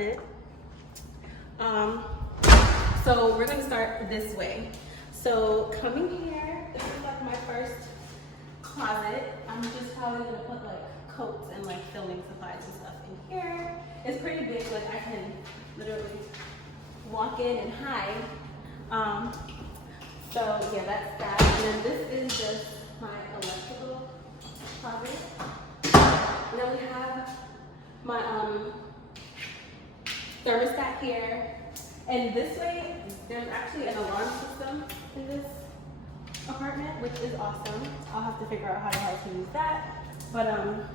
apartment. So we're gonna start this way. So coming here, this is like my first closet. I'm just probably gonna put like coats and like filming supplies and stuff in here. It's pretty big, like I can literally walk in and hide. So yeah, that's that. And then this is just my electrical closet. And then we have my thermostat here. And this way, there's actually an alarm system in this apartment, which is awesome. I'll have to figure out how to use that. But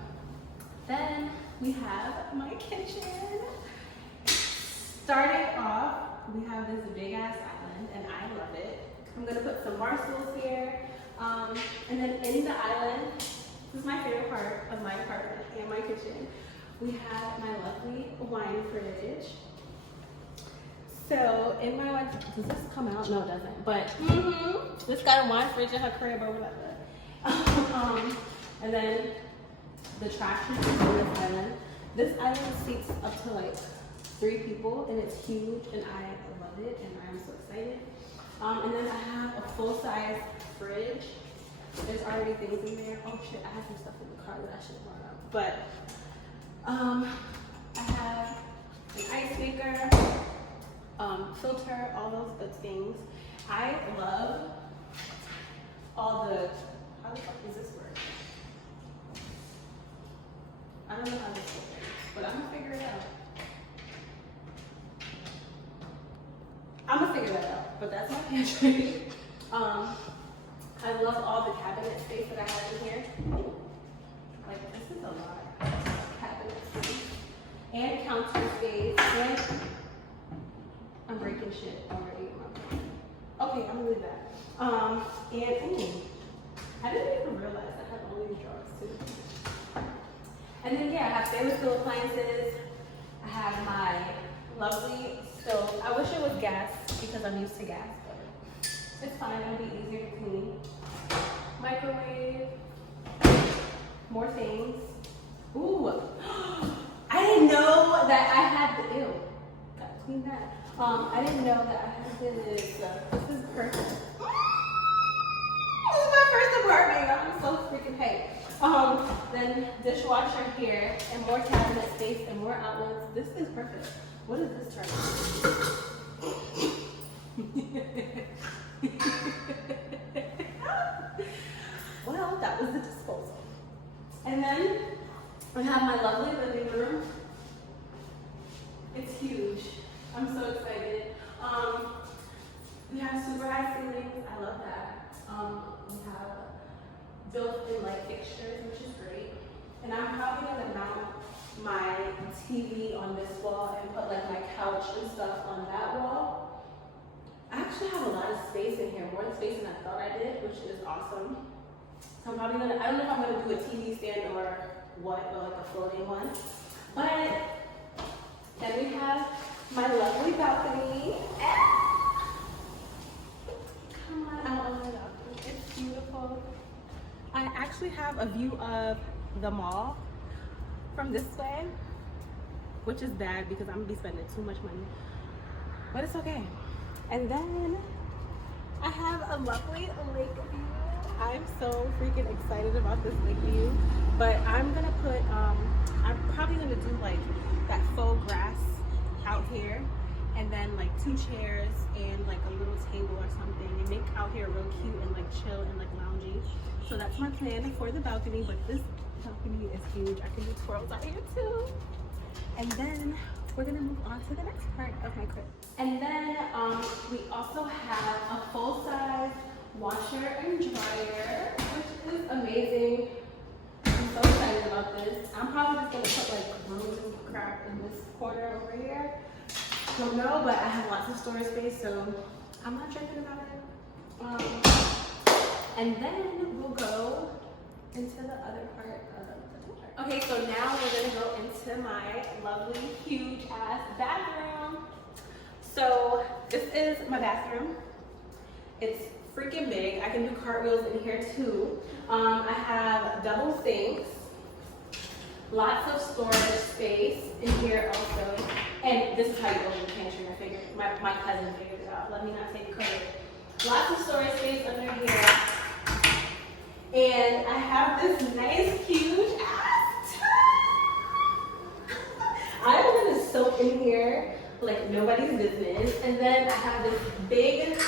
then we have my kitchen. Starting off, we have this big ass island, and I love it. I'm gonna put some bar stools here. And then in the island, this is my favorite part of my apartment and my kitchen. We have my lovely wine fridge. So in my wine, does this come out? No, it doesn't. But this got a wine fridge in her crib or whatever. And then the trash is on this island. This island seats up to like 3 people, and it's huge, and I love it, and I'm so excited. And then I have a full-size fridge. There's already things in there. Oh shit, I have some stuff in the car that I should have brought up. But I have an ice maker, filter, all those good things. I love all the, how the fuck does this work? I don't know how this works, but I'm gonna figure it out. I'm gonna figure that out, but that's my pantry. I love all the cabinet space that I have in here. Like, this is a lot of cabinet space. And counter space, and I'm breaking shit already in my phone. Okay, I'm gonna leave that. And ooh, I didn't even realize I had all these drawers too. And then yeah, I have stainless steel appliances. I have my lovely stove. I wish it was gas because I'm used to gas, but it's fine. It'll be easier to clean. Microwave. More things. Ooh, I didn't know that I had the ew. Gotta clean that. I didn't know that I had this. This is perfect. This is my first apartment. I'm so freaking hyped. Then dishwasher here, and more cabinet space, and more outlets. This is perfect. What is this turn? Well, that was the disposal. And then I have my lovely living room. It's huge. I'm so excited. We have super high ceilings. I love that. We have built-in like fixtures, which is great. And I'm probably gonna mount my TV on this wall and put like my couch and stuff on that wall. I actually have a lot of space in here, more space than I thought I did, which is awesome. So I'm probably gonna, I don't know if I'm gonna do a TV stand or what, or like a floating one. But then we have my lovely balcony. Come on out on my balcony, it's beautiful. I actually have a view of the mall from this way, which is bad because I'm gonna be spending too much money, but it's okay. And then I have a lovely lake view. I'm so freaking excited about this lake view, but I'm gonna put, I'm probably gonna do like that faux grass out here, and then like 2 chairs and like a little table or something, and make out here real cute and like chill and like loungy. So that's my plan for the balcony, but this balcony is huge. I can do twirls out here too. And then we're gonna move on to the next part of my crib. And then we also have a full-size washer and dryer, which is amazing. I'm so excited about this. I'm probably just gonna put like rooms and crap in this corner over here. Don't know, but I have lots of storage space, so I'm not tripping about it. And then we'll go into the other part of the tour. Okay, so now we're gonna go into my lovely, huge ass bathroom. So this is my bathroom. It's freaking big. I can do cartwheels in here too. I have double sinks, lots of storage space in here also. And this is how you open the pantry. I figured, my cousin figured it out. Let me not take credit. Lots of storage space under here. And I have this nice, huge ass tub. I'm gonna soak in here like nobody's business. And then I have this big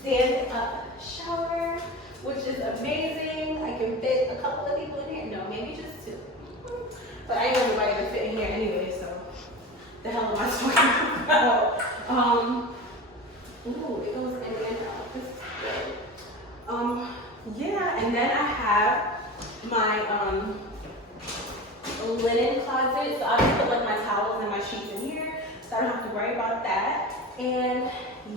stand-up shower, which is amazing. I can fit a couple of people in here. No, maybe just 2. But I ain't want nobody to fit in here anyway, so the hell am I talking about? Ooh, it goes in and out. This is good. Yeah, and then I have my linen closet. So I just put like my towels and my sheets in here, so I don't have to worry about that. And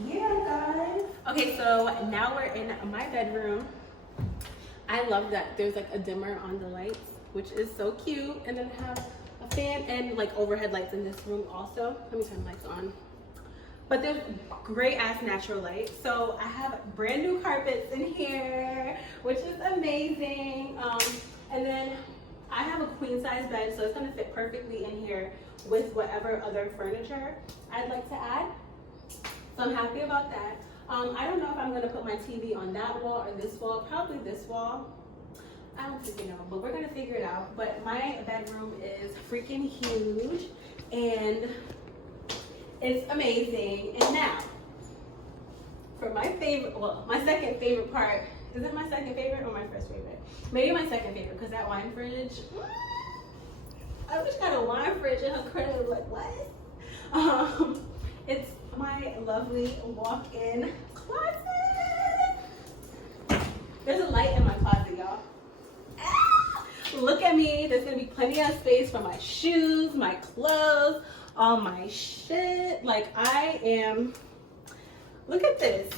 yeah, guys. Okay, so now we're in my bedroom. I love that there's like a dimmer on the lights, which is so cute. And then I have a fan and like overhead lights in this room also. Let me turn the lights on. But there's great ass natural light. So I have brand new carpets in here, which is amazing. And then I have a queen size bed, so it's gonna fit perfectly in here with whatever other furniture I'd like to add. So I'm happy about that. I don't know if I'm gonna put my TV on that wall or this wall, probably this wall. I don't think know, but we're gonna figure it out. But my bedroom is freaking huge and it's amazing. And now, for my favorite, well, my second favorite part, is it my second favorite or my first favorite? Maybe my second favorite, because that wine fridge, I wish I had a wine fridge in her crib, like what? It's my lovely walk-in closet. There's a light in my closet, y'all. Ah! Look at me. There's gonna be plenty of space for my shoes, my clothes, all my shit. Like I am, look at this.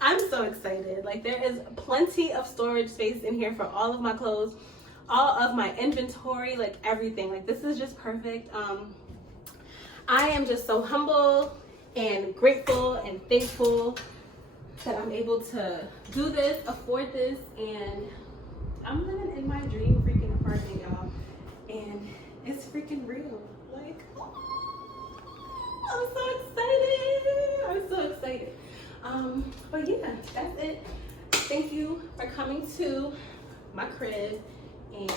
I'm so excited. Like there is plenty of storage space in here for all of my clothes, all of my inventory, like everything. Like this is just perfect. I am just so humble and grateful and thankful that I'm able to do this, afford this, and I'm living in my dream freaking apartment, y'all. And it's freaking real. Like, I'm so excited. I'm so excited. But yeah, that's it. Thank you for coming to my crib, and